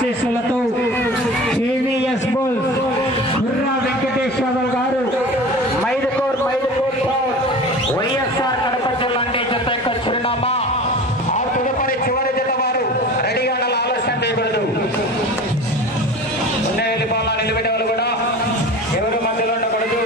ఆశీస్సులతో KVS bulls గుర్రా Venkatesh Yadav గారు మైదుకూర్ వైఎస్ఆర్ కడప జిల్లా జత యొక్క చిరునామా ఆ తదుపరి చివరి జత వారు రెడీగా ఆలోచన చేయకూడదు. నిలబెట్టే వాళ్ళు కూడా ఎవరు మధ్యలో ఉండకూడదు.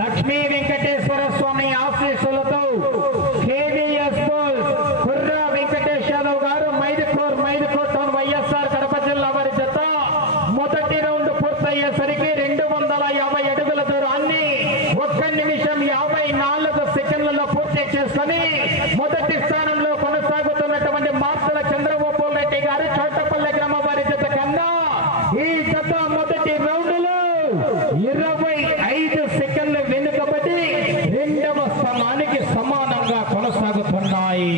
లక్ష్మీ వెంకటేశ్వర స్వామి ఆశీస్సులతో KVS బుల్స్ గుర్రా వెంకటేష్ యాదవ్ గారు మైదుకూర్ టౌన్ వైఎస్ఆర్ కడప జిల్లా వారి జత మొదటి రౌండ్ పూర్తయ్యేసరికి 250 అడుగుల దూరాన్ని 1 నిమిషం 54 సెకండ్లలో పూర్తి చేసుకుని మొదటి స్థానంలో కొనసాగుతున్నటువంటి మార్తల చంద్రగోపాల్ రెడ్డి గారు చోటపల్లె గ్రామ వారి జత కన్నా ఈ జత మొదటి రౌండ్ లో 25 సెకండ్లు వెనుకబడి రెండవ స్థానానికి సమానంగా కొనసాగుతున్నాయి.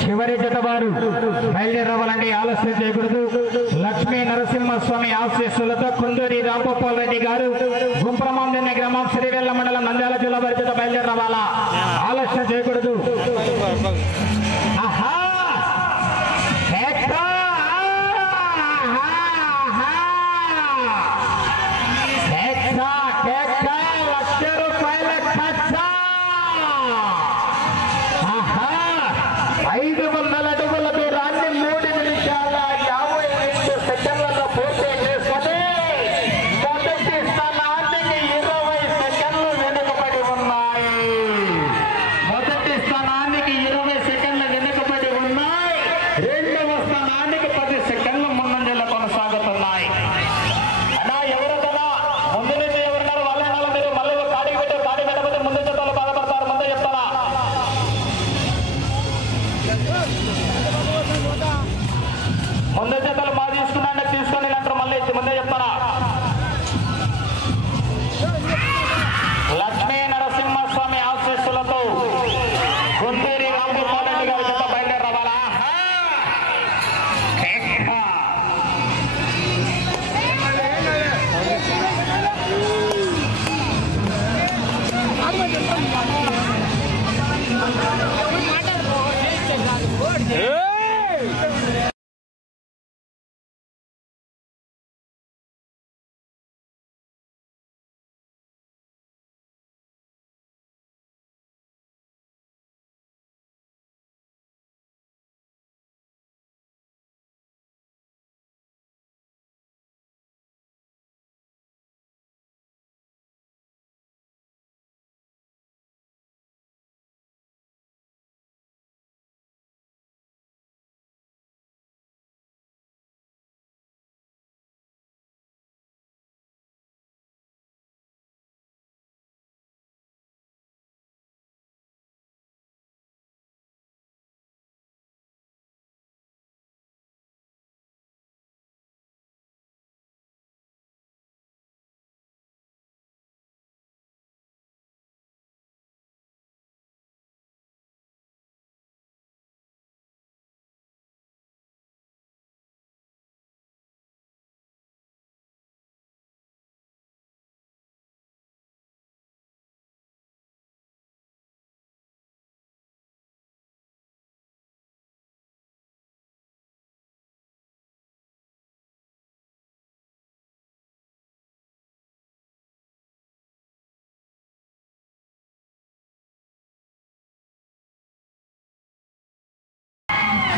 చివరి జత వారు బయలుదేరవాలండి, ఆలస్యం చేయకూడదు. లక్ష్మీ నరసింహస్వామి ఆశీస్సులతో కుందూరి రాంగోపాల్ రెడ్డి గారు గుంప్రమాందన్య గ్రామం సిరివెల్ల మండలం నంద్యాల జిల్లా వారి జత బయలుదేరవాలా, ఆలస్యం చేయకూడదు. ముందు జతలు బాగా తీసుకున్నాంటే తీసుకొని అంటారు, మళ్ళీ ముందే చెప్తారా. లక్ష్మీ నరసింహస్వామి ఆశీస్సులతో గుంటూరి రాంగోపాల్ రెడ్డి గారి జత బయలుదేరవాలా.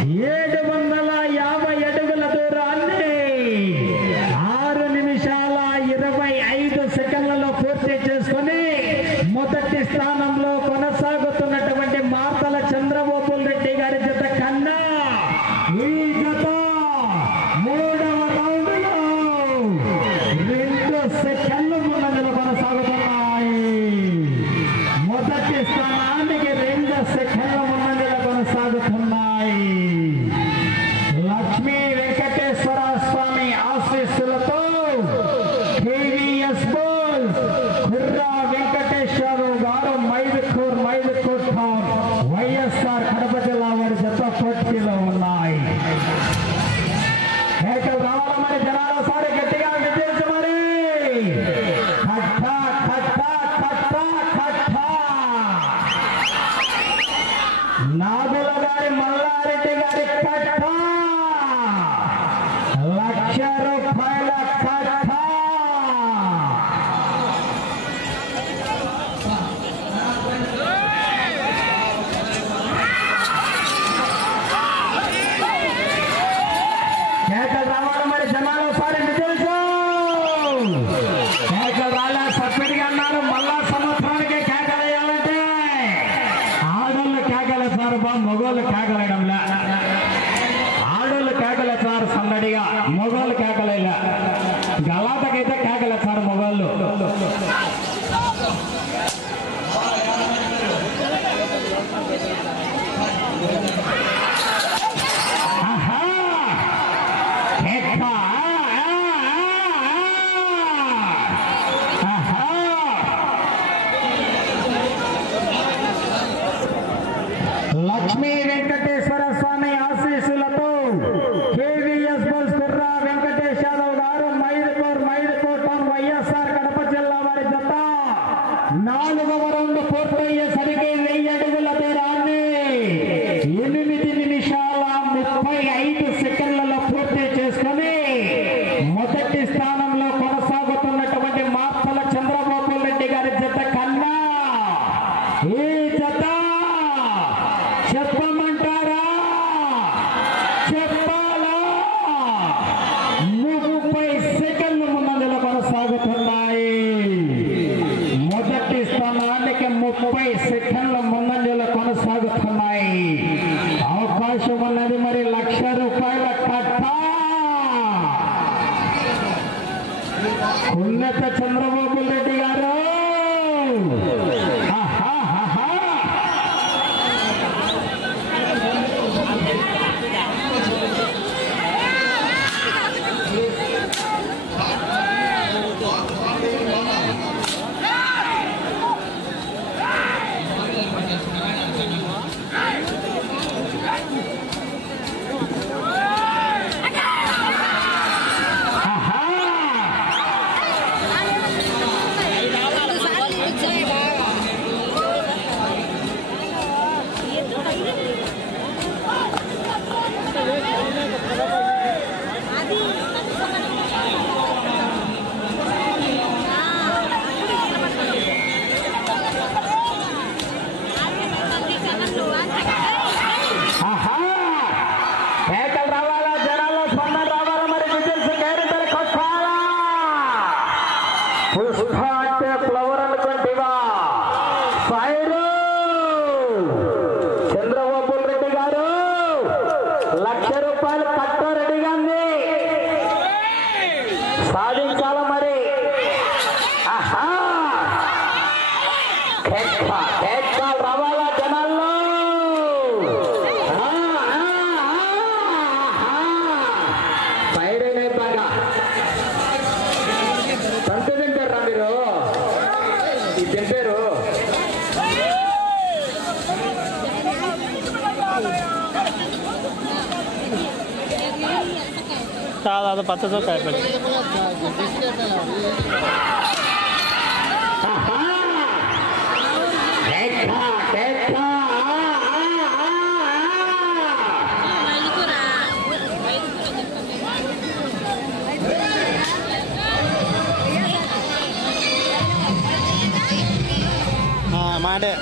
750 అడుగుల దూరాన్ని 6 నిమిషాల 25 సెకండ్లలో పూర్తి చేసుకుని మొదటి స్థానంలో కొనసాగుతున్నటువంటి మార్తల చంద్రబాబు రెడ్డి గారి జత కన్నా ఈ జత 3వ రౌండ్లో 2 సెకండ్లు ముందంజలో కొనసాగుతున్నాయి. మొదటి స్థానానికి 2 సెకండ్ల ముందంజలో కొనసాగుతున్నాయి. లక్ష్మీ వెంకటేశ్వర స్వామి ఆశీస్సులతో కేవీఎస్ బోల్స్ కుర్రా వెంకటేశ్వరరావు గారు మైదుకూర్ టౌన్ వైఎస్ఆర్ కడప జిల్లా వారి జత పోటీలో ఉన్నాయి. కేకలు రావాలి మరి జనాలు సారి గట్టిగా విజయించు మరి. నాగుల గారి మల్లారెడ్డి గారి కట్ట 1,00,000 రూపాయల కట్ట. కేకలు రావాలి మరి జనాలు సారి విజయించు. కేకలు రాలే సబ్సిడీ అన్నారు. మళ్ళా సంవత్సరానికి కేకలు వేయాలంటే ఆడోళ్ళు కేకలే సార్ బా, మగోళ్ళు కేకలేయడంలే. ఆడోళ్ళు కేకలే సార్ సందడిగా, మగోళ్ళు కేకలేలే. గలాటకైతే కేకలే సార్ మగోళ్ళు. ఆహా కేక. ఆహా లక్ష్మీ వెంకటేశ్వర స్వామి ఆశీస్సులతో కేవీఎస్ బోల్స్ కుర్రా వెంకటేశ్వరరావు గారు మైదుకూర్ టౌన్ వైఎస్ఆర్ కడప జిల్లా వారి జత 4వ రౌండ్ పూర్తయ్యేసరికి 1000 అడుగుల దూరాన్ని 8 నిమిషాల 35 సెకండ్లలో పూర్తి చేసుకుని మొదటి స్థానంలో కొనసాగుతున్నటువంటి మార్తల చంద్రబాబు రెడ్డి గారి జత కన్నా ఈ జత చెప్పమంటారా చెప్పాలా 30 సెకండ్లు ముందంజలో కొనసాగుతున్నాయి. మొదటి స్థానానికి 30 సెకండ్ల ముందంజలో కొనసాగుతున్నాయి. అవకాశం ఉన్నది మరి 1,00,000 రూపాయల కట్ట. ఉన్నత చంద్రబాబు రెడ్డి గారు కేకలు రావాలా జనాల్లో స్పందన రావాలా మరి విజిల్స్ గైరంతలు కొట్టాలా. పుష్ప అంటే ఫ్లవర్ అనుకుంటేవా ఫైరు. చంద్రబాబు రెడ్డి గారు 1,00,000 రూపాయలు కట్ట రెడీగా ఉంది. సాధించాల మరి. ఆహా కేకలు రావాలా జనాల్లో. సంత తింటారా మీరు? ఇది తింటారు. ಅದು ಪತ್ತು ರೂಪಾಯಿ ಮಾಡೆ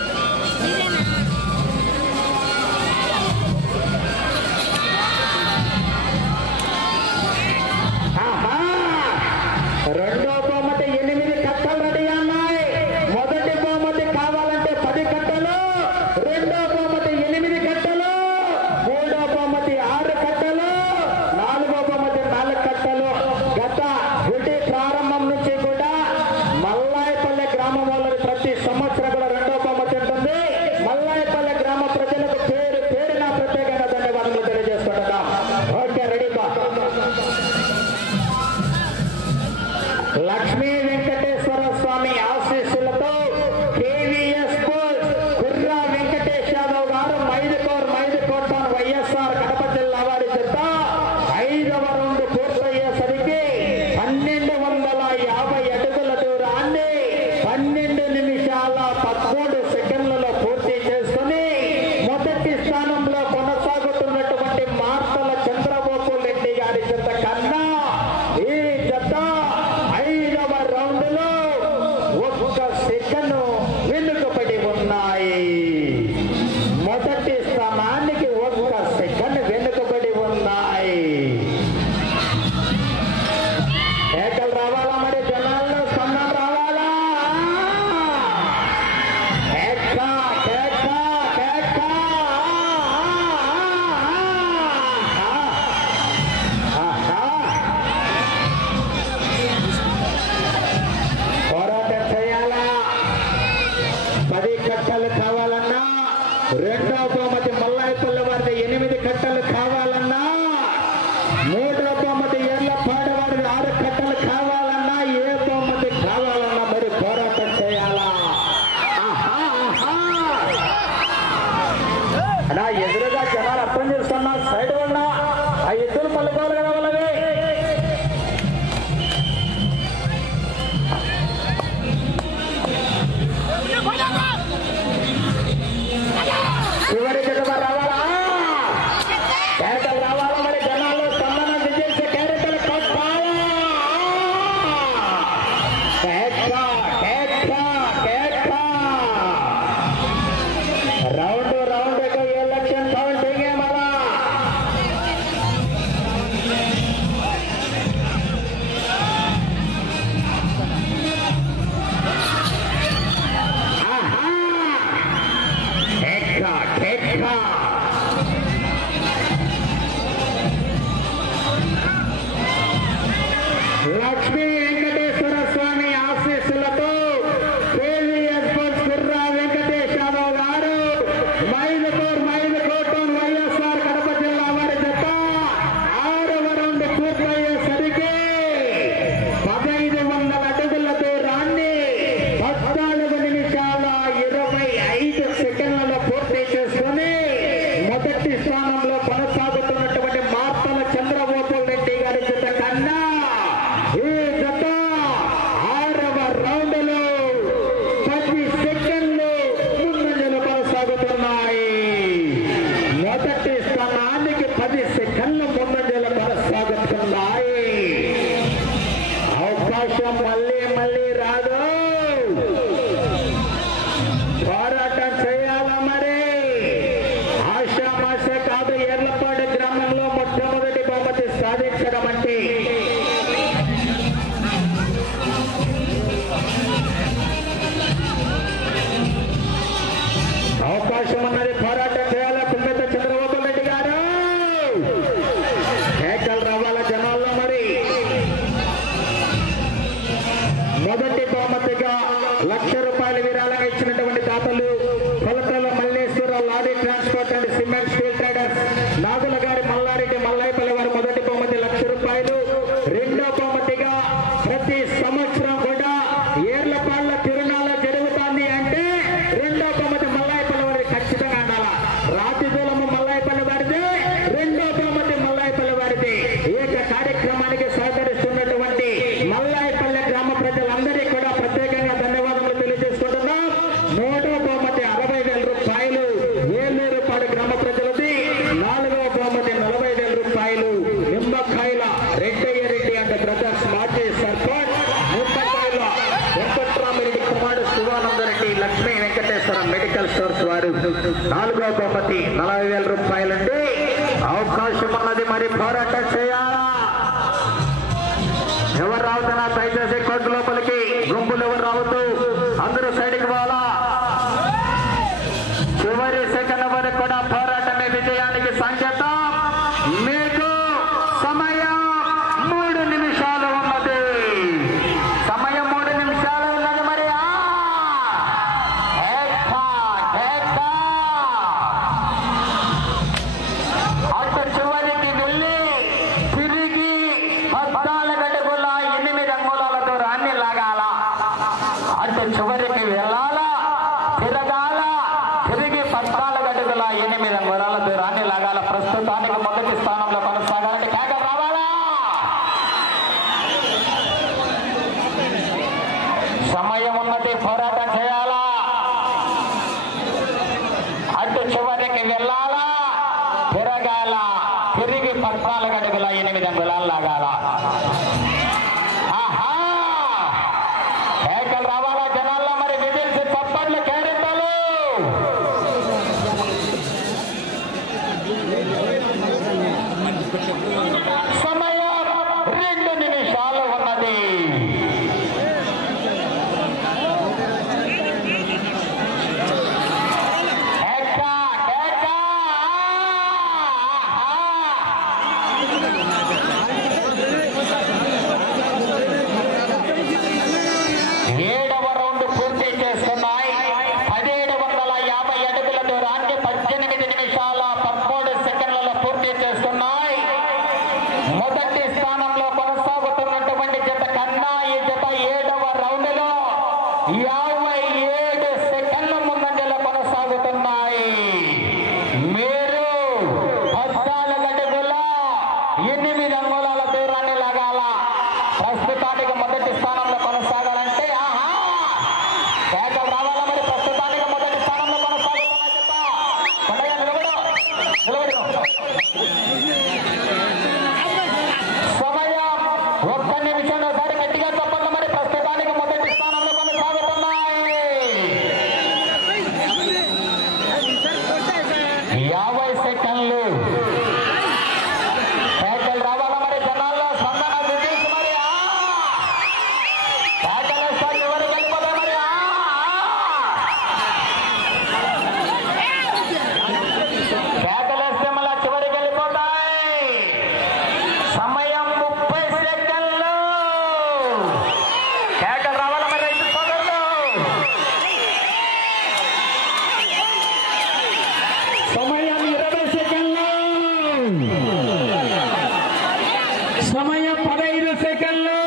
లక్ష్మీ వెంకటేశ్వర స్వామి ఆశీస్సులతో కేవీఎస్ స్పోర్ట్స్ కుర్రా వెంకటేష్ యాదవ్ గారు మైదుకోట వైఎస్ఆర్ కడప జిల్లా వారి జత 5వ రౌండ్ పూర్తయ్యేసరికి 1250 అడుగుల దూరాన్ని 12 నిమిషాల 13 సెకండ్లలో పూర్తి చేసుకుని మొదటి స్థానంలో కొనసాగుతున్నటువంటి మార్తల చంద్రబాబు రెడ్డి గారి జత కన్నా ఈ జత 5వ రౌండ్ లో 1 సెకండ్ వెనుకబడి ఉన్నాయి. మొదటి స్థానానికి 1 సెకండ్ వెనుకబడి ఉన్నాయి. ఏకలు రావాలా మరి జనాల్లో స్పందన రావాలా? పోరాటం చేయాలా? 10 కట్టలు కావాలన్నా, రెండవ బహుమతి మల్లాయపల్లి వారిది 8 కట్టలు కావాలన్నా, మూడవ బహుమతి ఎర్లపాడ వారిది 6 కట్టలు కావాలన్నా, ఏ బహుమతి కావాలన్నా మరి పోరాటం చేయాలా? అలా ఎదురుగా జనాలు అర్థం చేస్తున్నా, సైడ్ ఉన్నా ఆ ఎద్దులు పల్లుకోవాలి కదా వాళ్ళవి. చివరి జత రావాలా? కేకలు రావాలా మరి జనాలు స్పందన విజయించే క్యారెక్టర్లు కొట్టాలా? రౌండ్ ఎలక్షన్ కౌంటింగ్ మళ్ళా లక్ష్మీ వెంకటేశ్వర స్వామి ఆశీస్సులతో కేవీఎస్ స్పోర్ట్స్ కుర్రా వెంకటేష్ యాదవ్ గారు మైదుకోట వైఎస్ఆర్ కడప జిల్లా వారి జత 6వ రౌండ్ పూర్తయ్యేసరికి 1500 అడుగుల దూరాన్ని 14 నిమిషాల 25 సెకండ్లలో పూర్తి చేసుకుని మొదటి స్థానంలో కొనసాగుతున్నటువంటి మార్తల చంద్రబాబు రెడ్డి గారి జత కన్నా ఈ జత 6వ రౌండ్ లో 10 సెకండ్లు ముందంజలు కొనసాగుతున్నాయి. మొదటి స్థానానికి 10 సెకండ్లు ముందంజలు కొనసాగుతున్నాయి. అవకాశం మళ్ళీ రాదు. పోరాటం చేయాలా మరి? ఆశామాష కాదు. ఎర్లపాడు గ్రామంలో మొట్టమొదటి బహుమతి సాధించడం అంటే అవకాశం ఉన్నది. పోరాటం చేయాలా? కుంపెత చంద్రబాబు రెడ్డి గారు కేకలు రావాల జనాల్లో మరి. మొదటి బహుమతిగా ₹1,00,000 విరాళంగా ఇచ్చినటువంటి దాతలు Kolatala Malleswararao lorry transport and cement steel traders Nagula గారి మల్లారెడ్డి మల్లాయపల్లి వారు మొదటి బహుమతి ₹1,00,000. రెండో బహుమతిగా ప్రతి సంవత్సరం కూడా ఏర్లపాళ్ల తిరునాళ్ళ జరుగుతుంది అంటే రెండో బహుమతి మల్లాయపల్లి వారి ఖచ్చితంగా ఉండాలా. రాతి దూలము మల్లాయపల్లి వారిది, రెండో బహుమతి మల్లాయపల్లి వారిది. ఏక కార్యక్రమానికి సహకరిస్తున్నటువంటి మల్లాయపల్లి గ్రామ ప్రజలందరికీ కూడా ప్రత్యేకంగా ధన్యవాదాలు తెలియజేసుకుంటున్నాం. మూడో బహుమతి ₹60,000 వేలూరుపాడు గ్రామ ప్రజలది. నాలుగో బహుమతి ₹40,000 నిమ్మకాయల రెడ్డయ్యరెడ్డి అంటే బ్రదర్స్ మాజీ సర్పంచ్ నిమ్మకాయల వెంకట్రామిరెడ్డి కుమారుడు శివానందరెడ్డి లక్ష్మీ వెంకటేశ్వర మెడికల్ స్టోర్స్ వారు. నాలుగో బహుమతి ₹40,000 అండి. అవకాశం ఉన్నది మరి. పోరాటం చేయాలా? ఎవరు రావుతున్నా దయచేసి కోర్టు లోపలికి గుంపులు ఎవరు రావద్దు, అందరూ సైడ్కి పోవాలా. చివరి సెకండ్ వరకు కూడా పోరాటమే విజయానికి సంకేతం. మీకు సమయం 3 నిమిషాలు ఉన్నది. సమయం 3 నిమిషాలు ఉన్నది మరి. అటు చివరికి వెళ్ళి తిరిగి రంగులాలు లాగాల కేకలు రావాలా జనాల్లో మరి విజిల్స్ చప్పట్లు కేరింతలు సమయం 2 నిమిషాలు ఉన్నది సమయం 15 సెకండ్లు